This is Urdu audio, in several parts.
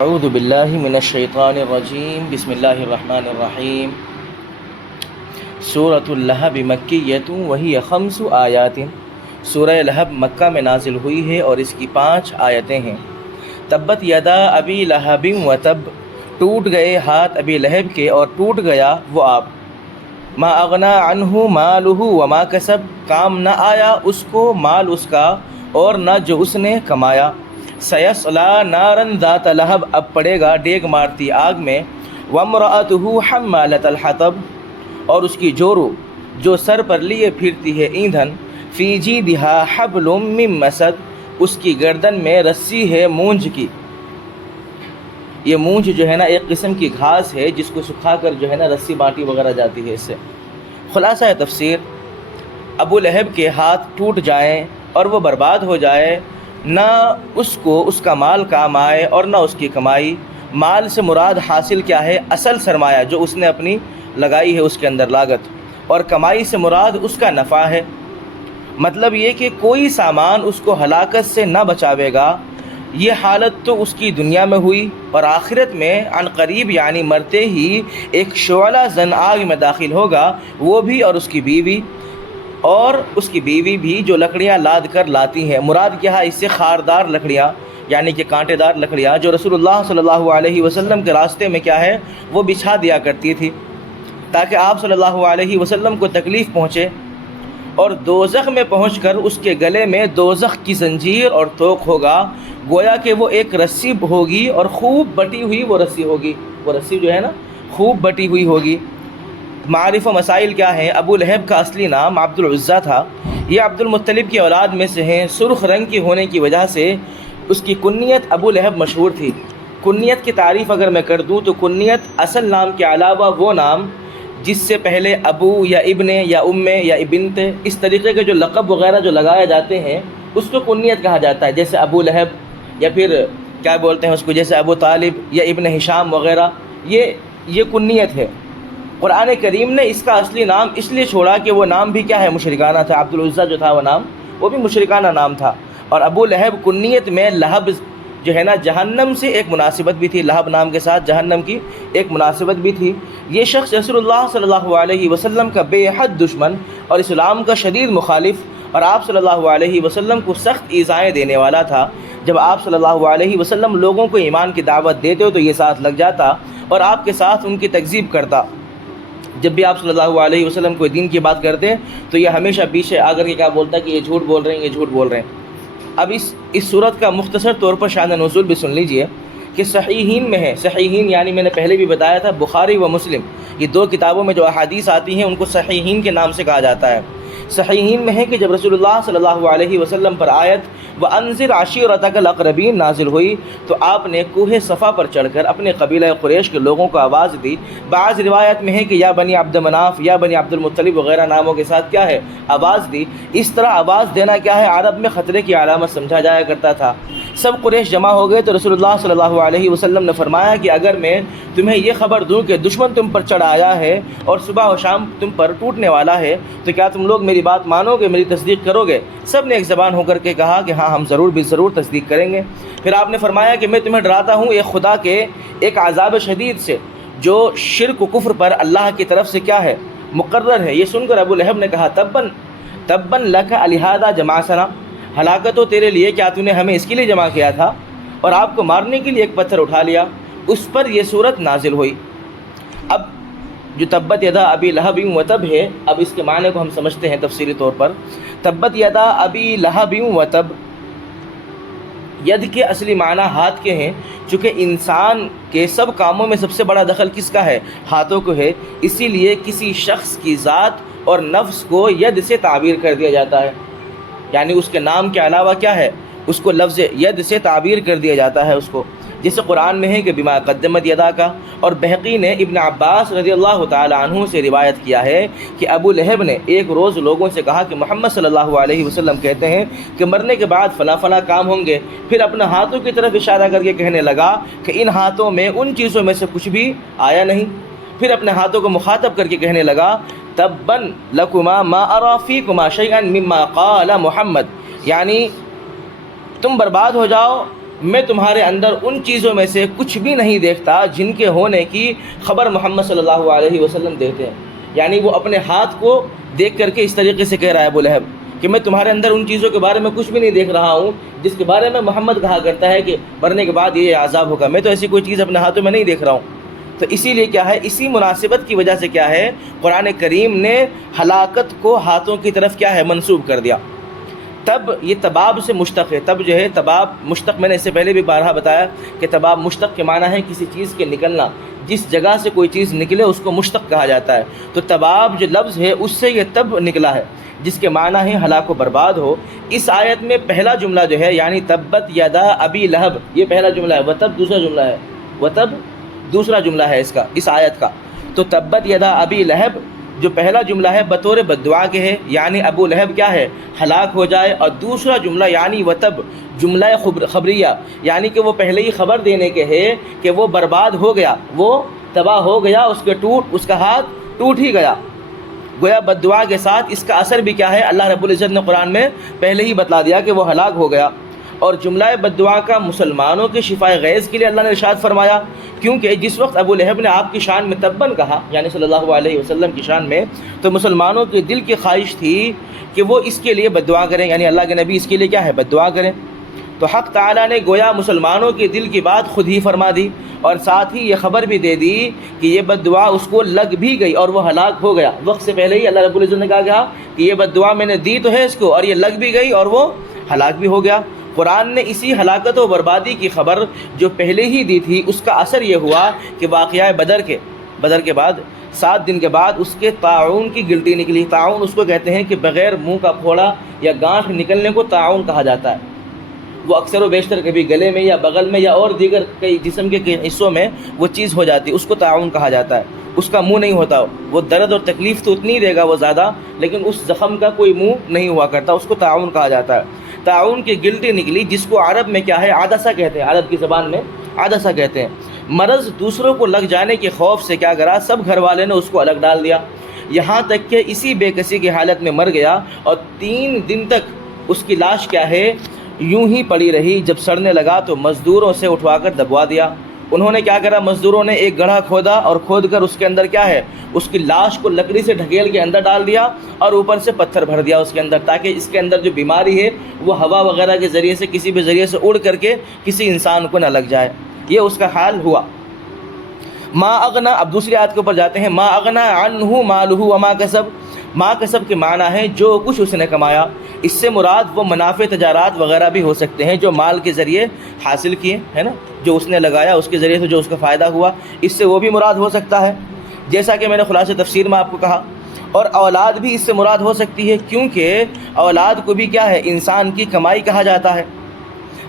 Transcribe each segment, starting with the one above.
اعوذ باللہ من الشیطان الرجیم بسم اللہ الرحمن الرحیم سورۃ اللہب مکیۃ وہی 5 آیات۔ سورہ لہب مکہ میں نازل ہوئی ہے اور اس کی 5 آیتیں ہیں۔ تبت یدا ابی لہب و تب، ٹوٹ گئے ہاتھ ابی لہب کے اور ٹوٹ گیا وہ آپ۔ ما اغنا عنہ مالہ وما کسب، کام نہ آیا اس کو مال اس کا اور نہ جو اس نے کمایا۔ سیصلی نارا ذات لہب، اب پڑے گا ڈیگ مارتی آگ میں۔ وامرأتہ حمالۃ الحطب، اور اس کی جورو جو سر پر لیے پھرتی ہے ایندھن۔ فی جیدہا حبل من مسد، اس کی گردن میں رسی ہے مونجھ کی۔ یہ مونجھ جو ہے نا ایک قسم کی گھاس ہے جس کو سکھا کر جو ہے نا رسی بانٹی وغیرہ جاتی ہے اس سے۔ خلاصہ تفسیر، ابو لہب کے ہاتھ ٹوٹ جائیں اور وہ برباد ہو جائے، نہ اس کو اس کا مال کام آئے اور نہ اس کی کمائی۔ مال سے مراد حاصل کیا ہے؟ اصل سرمایہ جو اس نے اپنی لگائی ہے اس کے اندر لاگت، اور کمائی سے مراد اس کا نفع ہے۔ مطلب یہ کہ کوئی سامان اس کو ہلاکت سے نہ بچاوے گا۔ یہ حالت تو اس کی دنیا میں ہوئی، اور آخرت میں عن قریب یعنی مرتے ہی ایک شعلہ زن آگ میں داخل ہوگا، وہ بھی اور اس کی بیوی، اور اس کی بیوی بھی جو لکڑیاں لاد کر لاتی ہیں۔ مراد کیا ہے اس سے؟ خاردار لکڑیاں یعنی کہ کانٹے دار لکڑیاں جو رسول اللہ صلی اللہ علیہ وسلم کے راستے میں کیا ہے وہ بچھا دیا کرتی تھی تاکہ آپ صلی اللہ علیہ وسلم کو تکلیف پہنچے، اور دوزخ میں پہنچ کر اس کے گلے میں دوزخ کی زنجیر اور توق ہوگا، گویا کہ وہ ایک رسی ہوگی اور خوب بٹی ہوئی وہ رسی ہوگی۔ وہ رسی جو ہے نا خوب بٹی ہوئی ہوگی۔ معارف و مسائل کیا ہیں؟ ابو لہب کا اصلی نام عبد العزیٰ تھا۔ یہ عبد المطلب کی اولاد میں سے ہیں۔ سرخ رنگ کی ہونے کی وجہ سے اس کی کنیت ابو لہب مشہور تھی۔ کنیت کی تعریف اگر میں کر دوں تو کنیت اصل نام کے علاوہ وہ نام جس سے پہلے ابو یا ابن یا ام یا بنت اس طریقے کے جو لقب وغیرہ جو لگائے جاتے ہیں اس کو کنیت کہا جاتا ہے، جیسے ابو لہب یا پھر کیا بولتے ہیں اس کو، جیسے ابو طالب یا ابن ہشام وغیرہ، یہ کنیت ہے۔ قرآن کریم نے اس کا اصلی نام اس لیے چھوڑا کہ وہ نام بھی کیا ہے؟ مشرکانہ تھا۔ عبد العزیٰ جو تھا وہ نام وہ بھی مشرکانہ نام تھا، اور ابو لہب کنیت میں لہب جو ہے نا جہنم سے ایک مناسبت بھی تھی، لہب نام کے ساتھ جہنم کی ایک مناسبت بھی تھی۔ یہ شخص رسول اللہ صلی اللہ علیہ وسلم کا بے حد دشمن اور اسلام کا شدید مخالف، اور آپ صلی اللہ علیہ وسلم کو سخت ایذائیں دینے والا تھا۔ جب آپ صلی اللہ علیہ وسلم لوگوں کو ایمان کی دعوت دیتے ہو تو یہ ساتھ لگ جاتا اور آپ کے ساتھ ان کی تکذیب کرتا۔ جب بھی آپ صلی اللہ علیہ وسلم کوئی دین کی بات کرتے تو یہ ہمیشہ پیچھے آ کر کے کیا بولتا کہ یہ جھوٹ بول رہے ہیں، یہ جھوٹ بول رہے ہیں۔ اب اس صورت کا مختصر طور پر شان نزول بھی سن لیجئے کہ صحیحین میں ہے۔ صحیحین یعنی میں نے پہلے بھی بتایا تھا بخاری و مسلم، یہ 2 کتابوں میں جو احادیث آتی ہیں ان کو صحیحین کے نام سے کہا جاتا ہے۔ صحیحین میں ہے کہ جب رسول اللہ صلی اللہ علیہ وسلم پر آیت وَأَنذِرْ عَشِيرَتَكَ الْأَقْرَبِينَ نازل ہوئی تو آپ نے کوہ صفا پر چڑھ کر اپنے قبیلہ قریش کے لوگوں کو آواز دی۔ بعض روایت میں ہے کہ یا بنی عبد مناف یا بنی عبد المطلب وغیرہ ناموں کے ساتھ کیا ہے آواز دی۔ اس طرح آواز دینا کیا ہے عرب میں خطرے کی علامت سمجھا جایا کرتا تھا۔ سب قریش جمع ہو گئے تو رسول اللہ صلی اللہ علیہ وسلم نے فرمایا کہ اگر میں تمہیں یہ خبر دوں کہ دشمن تم پر چڑھ آیا ہے اور صبح و شام تم پر ٹوٹنے والا ہے تو کیا تم لوگ میری بات مانو گے، میری تصدیق کرو گے؟ سب نے ایک زبان ہو کر کے کہا کہ ہاں ہم ضرور تصدیق کریں گے۔ پھر آپ نے فرمایا کہ میں تمہیں ڈراتا ہوں ایک خدا کے ایک عذاب شدید سے جو شرک و کفر پر اللہ کی طرف سے کیا ہے مقرر ہے۔ یہ سن کر ابو لہب نے کہا تباً لک الہذا جمعتنا، ہلاکت ہو تیرے لیے، کیا تو نے ہمیں اس کے لیے جمع کیا تھا اور آپ کو مارنے کے لیے ایک پتھر اٹھا لیا۔ اس پر یہ صورت نازل ہوئی۔ اب جو تبت یدا ابی لہب و تب ہے، اب اس کے معنی کو ہم سمجھتے ہیں تفصیلی طور پر۔ تبت یدا ابی لہب و تب، ید کے اصلی معنی ہاتھ کے ہیں، چونکہ انسان کے سب کاموں میں سب سے بڑا دخل کس کا ہے؟ ہاتھوں کو ہے، اسی لیے کسی شخص کی ذات اور نفس کو ید سے تعبیر کر دیا جاتا ہے، یعنی اس کے نام کے علاوہ کیا ہے اس کو لفظ ید سے تعبیر کر دیا جاتا ہے اس کو، جیسے قرآن میں ہے کہ بما قدمت یدا کا۔ اور بحقی نے ابن عباس رضی اللہ تعالی عنہ سے روایت کیا ہے کہ ابو لہب نے ایک روز لوگوں سے کہا کہ محمد صلی اللہ علیہ وسلم کہتے ہیں کہ مرنے کے بعد فلاں فلاں کام ہوں گے، پھر اپنے ہاتھوں کی طرف اشارہ کر کے کہنے لگا کہ ان ہاتھوں میں ان چیزوں میں سے کچھ بھی آیا نہیں۔ پھر اپنے ہاتھوں کو مخاطب کر کے کہنے لگا تباً لکما ما ارى فیکما شیئا مما قال محمد، یعنی تم برباد ہو جاؤ میں تمہارے اندر ان چیزوں میں سے کچھ بھی نہیں دیکھتا جن کے ہونے کی خبر محمد صلی اللہ علیہ وسلم دیتے ہیں. یعنی وہ اپنے ہاتھ کو دیکھ کر کے اس طریقے سے کہہ رہا ہے ابو لہب کہ میں تمہارے اندر ان چیزوں کے بارے میں کچھ بھی نہیں دیکھ رہا ہوں جس کے بارے میں محمد کہا کرتا ہے کہ مرنے کے بعد یہ عذاب ہوگا. میں تو ایسی کوئی چیز اپنے ہاتھوں میں نہیں دیکھ رہا ہوں. تو اسی لیے کیا ہے، اسی مناسبت کی وجہ سے کیا ہے، قرآن کریم نے ہلاکت کو ہاتھوں کی طرف کیا ہے منسوب کر دیا. تب یہ تباب سے مشتق ہے. تب جو ہے تباب مشتق، میں نے اس سے پہلے بھی بارہا بتایا کہ تباب مشتق کے معنی ہے کسی چیز کے نکلنا. جس جگہ سے کوئی چیز نکلے اس کو مشتق کہا جاتا ہے. تو تباب جو لفظ ہے اس سے یہ تب نکلا ہے جس کے معنی ہے ہلاک و برباد ہو. اس آیت میں پہلا جملہ جو ہے یعنی تبت یدا ابی لہب، یہ پہلا جملہ ہے. وتب دوسرا جملہ ہے. وتب دوسرا جملہ ہے اس آیت کا. تو تبت یدا ابی لہب جو پہلا جملہ ہے بطور بددعا کے ہے، یعنی ابو لہب کیا ہے ہلاک ہو جائے. اور دوسرا جملہ یعنی وتب جملہ خبریہ، یعنی کہ وہ پہلے ہی خبر دینے کے ہے کہ وہ برباد ہو گیا، وہ تباہ ہو گیا، اس کا ہاتھ ٹوٹ ہی گیا. گویا بددعا کے ساتھ اس کا اثر بھی کیا ہے اللہ رب العزت نے قرآن میں پہلے ہی بتلا دیا کہ وہ ہلاک ہو گیا. اور جملہ بددعا کا مسلمانوں کے شفائے غیظ کے لیے اللہ نے ارشاد فرمایا، کیونکہ جس وقت ابو لہب نے آپ کی شان میں تبن کہا یعنی صلی اللہ علیہ وسلم کی شان میں، تو مسلمانوں کے دل کی خواہش تھی کہ وہ اس کے لیے بددعا کریں، یعنی اللہ کے نبی اس کے لیے کیا ہے بددعا کریں. تو حق تعالیٰ نے گویا مسلمانوں کے دل کی بات خود ہی فرما دی اور ساتھ ہی یہ خبر بھی دے دی کہ یہ بددعا اس کو لگ بھی گئی اور وہ ہلاک ہو گیا. وقت سے پہلے ہی اللہ رب العزت نے کہا کہ یہ بددعا میں نے دی تو ہے اس کو، اور یہ لگ بھی گئی اور وہ ہلاک بھی ہو گیا. قرآن نے اسی ہلاکت و بربادی کی خبر جو پہلے ہی دی تھی اس کا اثر یہ ہوا کہ واقعہ بدر کے بعد 7 دن کے بعد اس کے طاعون کی گلٹی نکلی. طاعون اس کو کہتے ہیں کہ بغیر منہ کا پھوڑا یا گانٹھ نکلنے کو طاعون کہا جاتا ہے. وہ اکثر و بیشتر کبھی گلے میں یا بغل میں یا اور دیگر کئی جسم کے حصوں میں وہ چیز ہو جاتی ہے، اس کو طاعون کہا جاتا ہے. اس کا منہ نہیں ہوتا، وہ درد اور تکلیف تو اتنی دے گا وہ زیادہ، لیکن اس زخم کا کوئی منہ نہیں ہوا کرتا، اس کو طاعون کہا جاتا ہے. طاعون کی گلٹی نکلی جس کو عرب میں کیا ہے عدسہ کہتے ہیں، عرب کی زبان میں عدسہ کہتے ہیں. مرض دوسروں کو لگ جانے کے خوف سے کیا کرا، سب گھر والے نے اس کو الگ ڈال دیا، یہاں تک کہ اسی بے کسی کی حالت میں مر گیا. اور 3 دن تک اس کی لاش کیا ہے یوں ہی پڑی رہی. جب سڑنے لگا تو مزدوروں سے اٹھوا کر دبوا دیا. انہوں نے کیا کرا، مزدوروں نے ایک گڑھا کھودا اور کھود کر اس کے اندر کیا ہے اس کی لاش کو لکڑی سے ڈھکیل کے اندر ڈال دیا اور اوپر سے پتھر بھر دیا اس کے اندر، تاکہ اس کے اندر جو بیماری ہے وہ ہوا وغیرہ کے ذریعے سے کسی بھی ذریعے سے اڑ کر کے کسی انسان کو نہ لگ جائے. یہ اس کا حال ہوا. ما اغنا، اب دوسری آیت کے اوپر جاتے ہیں. ما اغنا عنہ مالہ وما کسب. ما کسب کے معنی ہے جو کچھ اس نے کمایا. اس سے مراد وہ منافع تجارات وغیرہ بھی ہو سکتے ہیں جو مال کے ذریعے حاصل کیے ہے نا، جو اس نے لگایا اس کے ذریعے سے جو اس کا فائدہ ہوا، اس سے وہ بھی مراد ہو سکتا ہے، جیسا کہ میں نے خلاصہ تفسیر میں آپ کو کہا. اور اولاد بھی اس سے مراد ہو سکتی ہے، کیونکہ اولاد کو بھی کیا ہے انسان کی کمائی کہا جاتا ہے.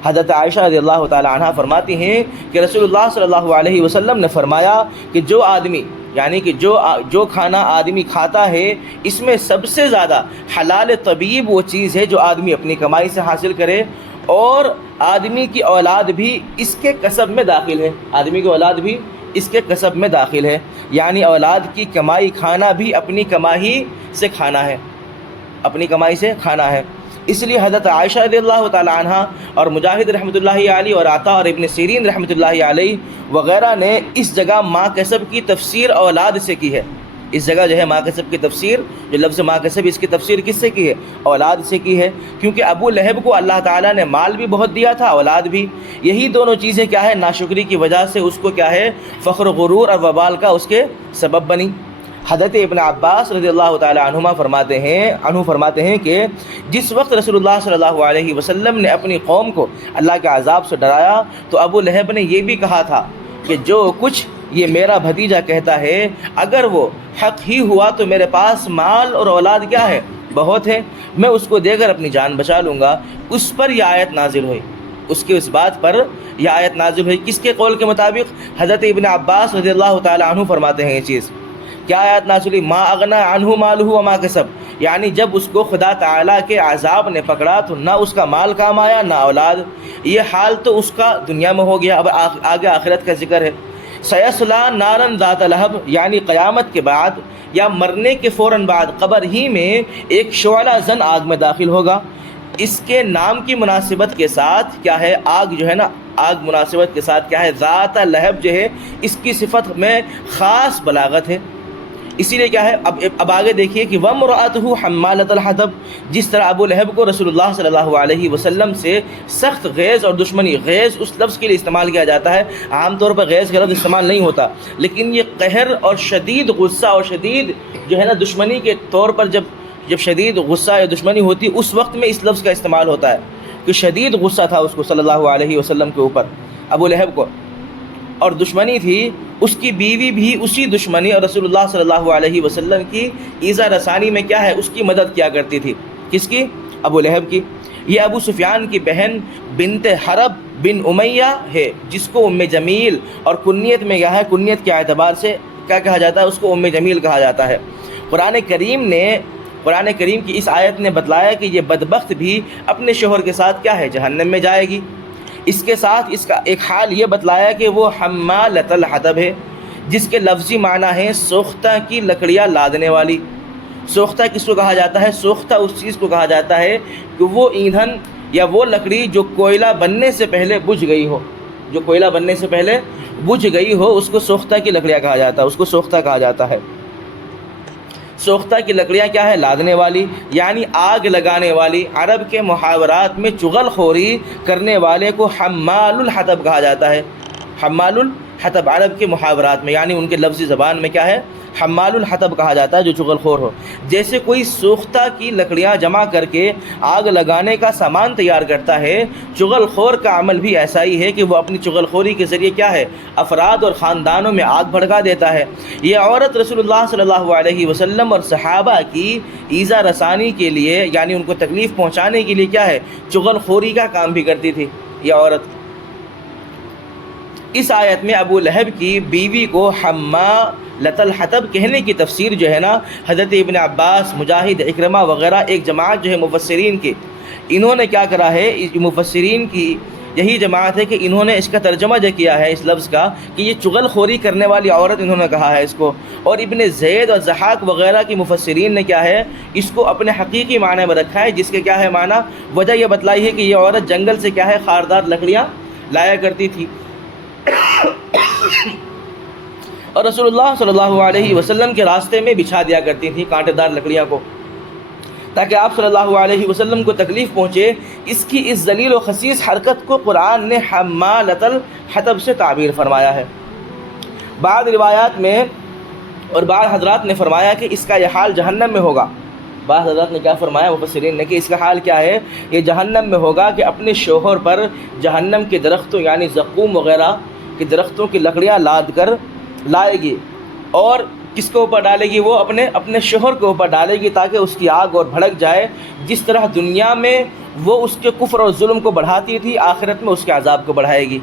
حضرت عائشہ رضی اللہ تعالی عنہ فرماتی ہیں کہ رسول اللہ صلی اللہ علیہ وسلم نے فرمایا کہ جو آدمی یعنی کہ جو کھانا آدمی کھاتا ہے اس میں سب سے زیادہ حلال طبیب وہ چیز ہے جو آدمی اپنی کمائی سے حاصل کرے، اور آدمی کی اولاد بھی اس کے کسب میں داخل ہے. آدمی کی اولاد بھی اس کے کسب میں داخل ہے، یعنی اولاد کی کمائی کھانا بھی اپنی کمائی سے کھانا ہے، اپنی کمائی سے کھانا ہے. اس لیے حضرت عائشہ رضی اللہ تعالی عنہ اور مجاہد رحمۃ اللہ علیہ اور عطا اور ابن سیرین رحمۃ اللہ علیہ وغیرہ نے اس جگہ ما کسب کی تفسیر اولاد سے کی ہے. اس جگہ جو ہے ما کسب کی تفسیر، جو لفظ ما کسب اس کی تفسیر کس سے کی ہے، اولاد سے کی ہے، کیونکہ ابو لہب کو اللہ تعالیٰ نے مال بھی بہت دیا تھا، اولاد بھی. یہی دونوں چیزیں کیا ہے ناشکری کی وجہ سے اس کو کیا ہے فخر و غرور اور وبال کا اس کے سبب بنی. حضرت ابن عباس رضی اللہ تعالی عنہما فرماتے ہیں کہ جس وقت رسول اللہ صلی اللہ علیہ وسلم نے اپنی قوم کو اللہ کے عذاب سے ڈرایا تو ابو لہب نے یہ بھی کہا تھا کہ جو کچھ یہ میرا بھتیجا کہتا ہے اگر وہ حق ہی ہوا تو میرے پاس مال اور اولاد کیا ہے بہت ہے، میں اس کو دے کر اپنی جان بچا لوں گا. اس پر یہ آیت نازل ہوئی، اس بات پر یہ آیت نازل ہوئی. کس کے قول کے مطابق؟ حضرت ابن عباس رضی اللہ تعالی عنہ فرماتے ہیں یہ چیز کیا آیت نازل ہوئی، ما اغنا عنہ مالہ وما کسب، یعنی جب اس کو خدا تعالیٰ کے عذاب نے پکڑا تو نہ اس کا مال کام آیا نہ اولاد. یہ حال تو اس کا دنیا میں ہو گیا، اب آگے آخرت کا ذکر ہے. سیصلی نارا ذات لہب، یعنی قیامت کے بعد یا مرنے کے فوراً بعد قبر ہی میں ایک شعلہ زن آگ میں داخل ہوگا. اس کے نام کی مناسبت کے ساتھ کیا ہے، آگ جو ہے نا، آگ مناسبت کے ساتھ کیا ہے، ذات لہب جو ہے اس کی صفت میں خاص بلاغت ہے، اسی لیے کیا ہے، اب آگے دیکھیے کہ وَامْرَأَتُهُ حَمَّالَةَ الْحَطَبِ، جس طرح ابو لہب کو رسول اللہ صلی اللہ علیہ وسلم سے سخت غیظ اور دشمنی، غیظ اس لفظ کے لیے استعمال کیا جاتا ہے، عام طور پر غیظ کا لفظ استعمال نہیں ہوتا، لیکن یہ قہر اور شدید غصہ اور شدید جو ہے نا دشمنی کے طور پر جب شدید غصہ یا دشمنی ہوتی اس وقت میں اس لفظ کا استعمال ہوتا ہے، کہ شدید غصہ تھا اس کو صلی اللہ علیہ وسلم کے اوپر، ابو لہب کو، اور دشمنی تھی، اس کی بیوی بھی اسی دشمنی اور رسول اللہ صلی اللہ علیہ وسلم کی ایذا رسانی میں کیا ہے، اس کی مدد کیا کرتی تھی، کس کی؟ ابو لہب کی۔ یہ ابو سفیان کی بہن بنت حرب بن امیہ ہے، جس کو ام جمیل، اور کنیت میں کیا ہے، کنیت کے اعتبار سے کیا کہا جاتا ہے، اس کو ام جمیل کہا جاتا ہے۔ قرآن کریم کی اس آیت نے بتلایا کہ یہ بدبخت بھی اپنے شوہر کے ساتھ کیا ہے، جہنم میں جائے گی۔ اس کے ساتھ اس کا ایک حال یہ بتلایا کہ وہ حمالۃ الحطب ہے، جس کے لفظی معنی ہے سوختہ کی لکڑیاں لادنے والی۔ سوختہ کس کو کہا جاتا ہے؟ سوختہ اس چیز کو کہا جاتا ہے کہ وہ ایندھن یا وہ لکڑی جو کوئلہ بننے سے پہلے بجھ گئی ہو، جو کوئلہ بننے سے پہلے بجھ گئی ہو، اس کو سوختہ کی لکڑیاں کہا جاتا ہے، اس کو سوختہ کہا جاتا ہے۔ سوختہ کی لکڑیاں کیا ہے؟ لادنے والی، یعنی آگ لگانے والی۔ عرب کے محاورات میں چغل خوری کرنے والے کو حمال الحطب کہا جاتا ہے۔ حمال الحطب عرب کے محاورات میں، یعنی ان کے لفظی زبان میں کیا ہے، حمال الحطب کہا جاتا ہے جو چغل خور ہو۔ جیسے کوئی سوختہ کی لکڑیاں جمع کر کے آگ لگانے کا سامان تیار کرتا ہے، چغل خور کا عمل بھی ایسا ہی ہے کہ وہ اپنی چغل خوری کے ذریعے کیا ہے، افراد اور خاندانوں میں آگ بھڑکا دیتا ہے۔ یہ عورت رسول اللہ صلی اللہ علیہ وسلم اور صحابہ کی ایذا رسانی کے لیے، یعنی ان کو تکلیف پہنچانے کے لیے کیا ہے، چغل خوری کا کام بھی کرتی تھی یہ عورت۔ اس آیت میں ابو لہب کی بیوی کو حمالۃ الحطب کہنے کی تفسیر جو ہے نا، حضرت ابن عباس، مجاہد، اکرمہ وغیرہ ایک جماعت جو ہے مفسرین کی، انہوں نے کیا کرا ہے، مفسرین کی یہی جماعت ہے کہ انہوں نے اس کا ترجمہ جو کیا ہے اس لفظ کا کہ یہ چغل خوری کرنے والی عورت انہوں نے کہا ہے اس کو، اور ابن زید اور ضحاک وغیرہ کی مفسرین نے کیا ہے اس کو اپنے حقیقی معنی میں رکھا ہے، جس کے کیا ہے معنی، وجہ یہ بتلائی ہے کہ یہ عورت جنگل سے کیا ہے خاردار لکڑیاں لایا کرتی تھی اور رسول اللہ صلی اللہ علیہ وسلم کے راستے میں بچھا دیا کرتی تھی کانٹے دار لکڑیاں کو، تاکہ آپ صلی اللہ علیہ وسلم کو تکلیف پہنچے۔ اس کی اس ذلیل و خسیس حرکت کو قرآن نے حمالۃ الحطب سے تعبیر فرمایا ہے۔ بعض روایات میں اور بعض حضرات نے فرمایا کہ اس کا یہ حال جہنم میں ہوگا۔ بعض حضرات نے کیا فرمایا، مفسرین نے، کہ اس کا حال کیا ہے، یہ جہنم میں ہوگا کہ اپنے شوہر پر جہنم کے درختوں یعنی زقوم وغیرہ کے درختوں کی لکڑیاں لاد کر لائے گی، اور کس کے اوپر ڈالے گی، وہ اپنے شوہر کے اوپر ڈالے گی، تاکہ اس کی آگ اور بھڑک جائے۔ جس طرح دنیا میں وہ اس کے کفر اور ظلم کو بڑھاتی تھی، آخرت میں اس کے عذاب کو بڑھائے گی۔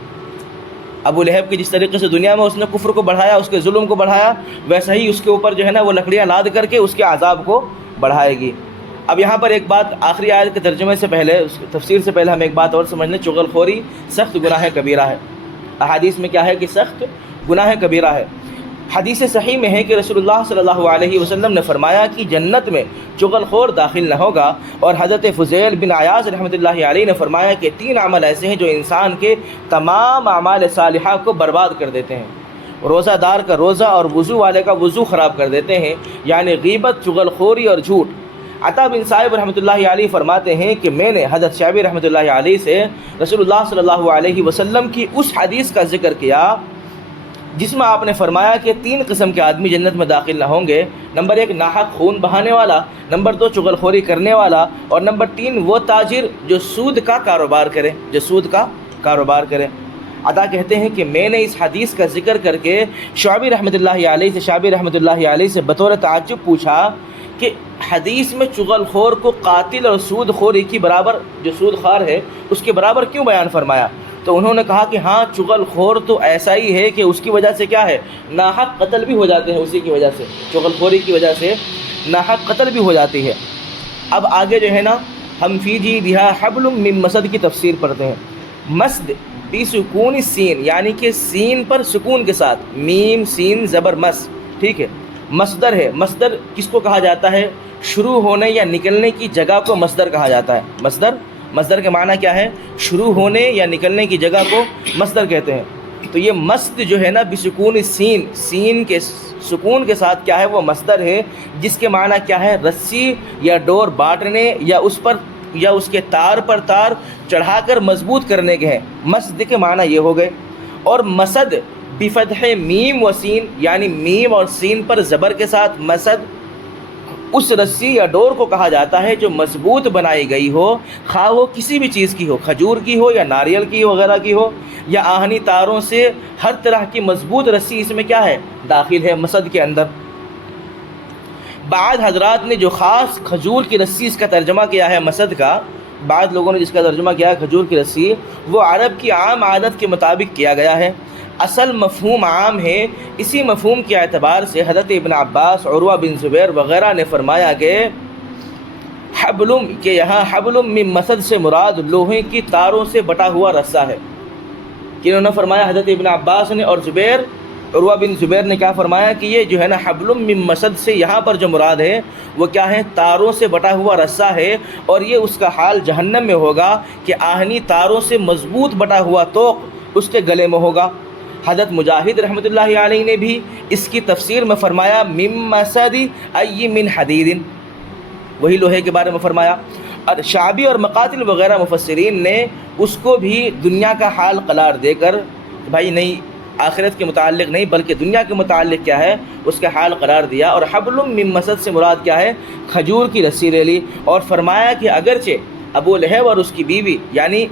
ابو لہب کی جس طریقے سے دنیا میں اس نے کفر کو بڑھایا، اس کے ظلم کو بڑھایا، ویسا ہی اس کے اوپر جو ہے نا وہ لکڑیاں لاد کر کے اس کے عذاب کو بڑھائے گی۔ اب یہاں پر ایک بات، آخری آیت کے ترجمے سے پہلے، اس کی تفسیر سے پہلے ہم ایک بات اور سمجھ لیں، چغل خوری سخت گناہ کبیرہ ہے۔ احادیث میں کیا ہے کہ سخت گناہ کبیرہ ہے۔ حدیث صحیح میں ہے کہ رسول اللہ صلی اللہ علیہ وسلم نے فرمایا کہ جنت میں چغل خور داخل نہ ہوگا، اور حضرت فضیل بن عیاض رحمۃ اللہ علیہ نے فرمایا کہ 3 عمل ایسے ہیں جو انسان کے تمام اعمال صالحہ کو برباد کر دیتے ہیں۔ روزہ دار کا روزہ اور وضو والے کا وضو خراب کر دیتے ہیں، یعنی غیبت، چغل خوری اور جھوٹ۔ عطا بن صائب رحمۃ اللہ علیہ فرماتے ہیں کہ میں نے حضرت شعبی رحمۃ اللہ علیہ سے رسول اللہ صلی اللہ علیہ وسلم کی اس حدیث کا ذکر کیا جس میں آپ نے فرمایا کہ 3 قسم کے آدمی جنت میں داخل نہ ہوں گے۔ نمبر 1 ناحق خون بہانے والا، نمبر 2 چغل خوری کرنے والا، اور نمبر 3 وہ تاجر جو سود کا کاروبار کرے۔ عطا کہتے ہیں کہ میں نے اس حدیث کا ذکر کر کے شعبی رحمۃ اللہ علیہ سے بطور تعجب پوچھا کہ حدیث میں چغل خور کو قاتل اور سود خوری کی برابر، جو سود خور ہے اس کے برابر کیوں بیان فرمایا؟ تو انہوں نے کہا کہ ہاں، چغل خور تو ایسا ہی ہے کہ اس کی وجہ سے کیا ہے، ناحق قتل بھی ہو جاتے ہیں، اسی کی وجہ سے، چغل خوری کی وجہ سے ناحق قتل بھی ہو جاتی ہے۔ اب آگے جو ہے نا ہم فی جیدھا حبل من مسد کی تفسیر پڑھتے ہیں۔ مسد بسکون السین، یعنی کہ سین پر سکون کے ساتھ، میم سین زبر مس، ٹھیک ہے، مصدر ہے۔ مصدر کس کو کہا جاتا ہے؟ شروع ہونے یا نکلنے کی جگہ کو مصدر کہا جاتا ہے۔ مصدر کے معنی کیا ہے؟ شروع ہونے یا نکلنے کی جگہ کو مصدر کہتے ہیں۔ تو یہ مصد جو ہے نا بسکون السین، سین کے سکون کے ساتھ کیا ہے وہ مصدر ہے، جس کے معنی کیا ہے؟ رسی یا ڈور بانٹنے یا اس پر یا اس کے تار پر تار چڑھا کر مضبوط کرنے کے ہیں۔ مصد کے معنی یہ ہو گئے۔ اور مسد بفتح میم و سین، یعنی میم اور سین پر زبر کے ساتھ مسد، اس رسی یا ڈور کو کہا جاتا ہے جو مضبوط بنائی گئی ہو، خواہ وہ کسی بھی چیز کی ہو، کھجور کی ہو یا ناریل کی وغیرہ کی ہو، یا آہنی تاروں سے ہر طرح کی مضبوط رسی اس میں کیا ہے؟ داخل ہے مسد کے اندر۔ بعض حضرات نے جو خاص کھجور کی رسی اس کا ترجمہ کیا ہے مسد کا، بعض لوگوں نے جس کا ترجمہ کیا ہے کھجور کی رسی، وہ عرب کی عام عادت کے مطابق کیا گیا ہے۔ اصل مفہوم عام ہے۔ اسی مفہوم کے اعتبار سے حضرت ابن عباس، عروہ بن زبیر وغیرہ نے فرمایا کہ یہاں حبل من مسد سے مراد لوہے کی تاروں سے بٹا ہوا رسہ ہے۔ کنہوں نے فرمایا؟ حضرت ابن عباس نے اور عروہ بن زبیر نے کیا فرمایا کہ یہ جو ہے نا حبل من مسد سے یہاں پر جو مراد ہے وہ کیا ہے؟ تاروں سے بٹا ہوا رسہ ہے، اور یہ اس کا حال جہنم میں ہوگا کہ آہنی تاروں سے مضبوط بٹا ہوا توق اس کے گلے میں ہوگا۔ حضرت مجاہد رحمۃ اللہ علیہ نے بھی اس کی تفسیر میں فرمایا من مسد ای من حدید، وہی لوہے کے بارے میں فرمایا۔ اور شعبی اور مقاتل وغیرہ مفسرین نے اس کو بھی دنیا کا حال قرار دے کر بھائی نہیں آخرت کے متعلق نہیں بلکہ دنیا کے متعلق کیا ہے اس کا حال قرار دیا، اور حبل من مسد سے مراد کیا ہے؟ کھجور کی رسی لے لی، اور فرمایا کہ اگرچہ ابو لہب اور اس کی بیوی یعنی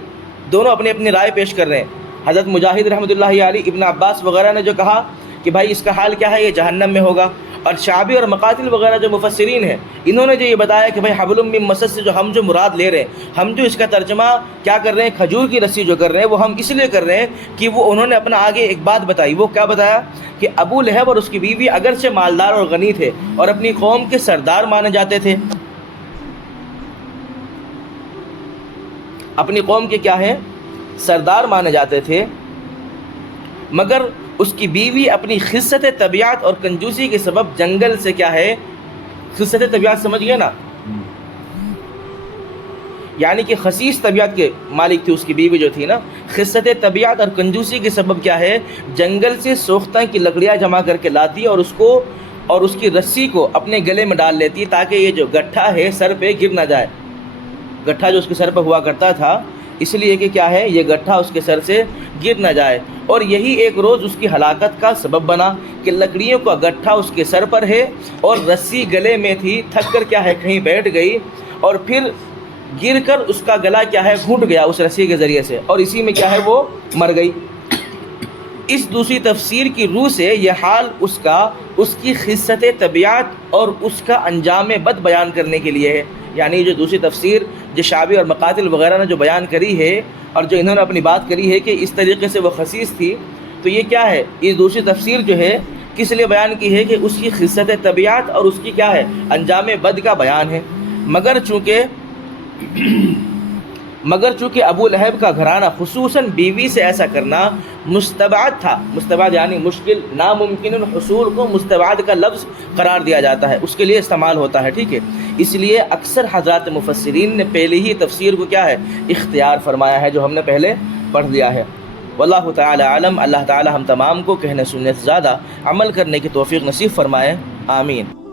دونوں اپنی اپنی رائے پیش کر رہے ہیں، حضرت مجاہد رحمۃ اللہ علیہ، ابن عباس وغیرہ نے جو کہا کہ بھائی اس کا حال کیا ہے؟ یہ جہنم میں ہوگا، اور شعبی اور مقاتل وغیرہ جو مفسرین ہیں انہوں نے جو یہ بتایا کہ بھائی حبل من مسد سے جو ہم مراد لے رہے ہیں، ہم جو اس کا ترجمہ کیا کر رہے ہیں کھجور کی رسی جو کر رہے ہیں، وہ ہم اس لیے کر رہے ہیں کہ وہ انہوں نے اپنا آگے ایک بات بتائی۔ وہ کیا بتایا؟ کہ ابو لہب اور اس کی بیوی اگرچہ مالدار اور غنی تھے اور اپنی قوم کے سردار مانے جاتے تھے، اپنی قوم کے کیا ہے؟ سردار مانے جاتے تھے، مگر اس کی بیوی اپنی خست طبیعت اور کنجوسی کے سبب جنگل سے کیا ہے؟ خست طبیعت سمجھ گئے نا، یعنی کہ خسیس طبیعت کے مالک تھی اس کی بیوی جو تھی نا، خست طبیعت اور کنجوسی کے سبب کیا ہے؟ جنگل سے سوختہ کی لکڑیاں جمع کر کے لاتی اور اس کی رسی کو اپنے گلے میں ڈال لیتی تاکہ یہ جو گٹھا ہے سر پہ گر نہ جائے۔ گٹھا جو اس کے سر پہ ہوا کرتا تھا اس لیے کہ کیا ہے؟ یہ گٹھا اس کے سر سے گر نہ جائے، اور یہی ایک روز اس کی ہلاکت کا سبب بنا کہ لکڑیوں کا گٹھا اس کے سر پر ہے اور رسی گلے میں تھی، تھک کر کیا ہے کہیں بیٹھ گئی، اور پھر گر کر اس کا گلا کیا ہے گھٹ گیا اس رسی کے ذریعے سے، اور اسی میں کیا ہے وہ مر گئی۔ اس دوسری تفسیر کی روح سے یہ حال اس کی خست طبیعت اور اس کا انجام بد بیان کرنے کے لیے ہے۔ یعنی جو دوسری تفسیر جو شعبی اور مقاتل وغیرہ نے جو بیان کری ہے اور جو انہوں نے اپنی بات کری ہے کہ اس طریقے سے وہ خسیس تھی، تو یہ کیا ہے؟ یہ دوسری تفسیر جو ہے کس لیے بیان کی ہے؟ کہ اس کی خست طبیعت اور اس کی کیا ہے؟ انجام بد کا بیان ہے۔ مگر چونکہ ابو لہب کا گھرانہ خصوصاً بیوی سے ایسا کرنا مستبعد تھا، مستبعد یعنی مشکل، ناممکن الحصول کو مستبعد کا لفظ قرار دیا جاتا ہے، اس کے لیے استعمال ہوتا ہے، ٹھیک ہے؟ اس لیے اکثر حضرات مفسرین نے پہلے ہی تفسیر کو کیا ہے؟ اختیار فرمایا ہے، جو ہم نے پہلے پڑھ لیا ہے۔ واللہ تعالی عالم۔ اللہ تعالی ہم تمام کو کہنے سننے سے زیادہ عمل کرنے کی توفیق نصیب فرمائے، آمین۔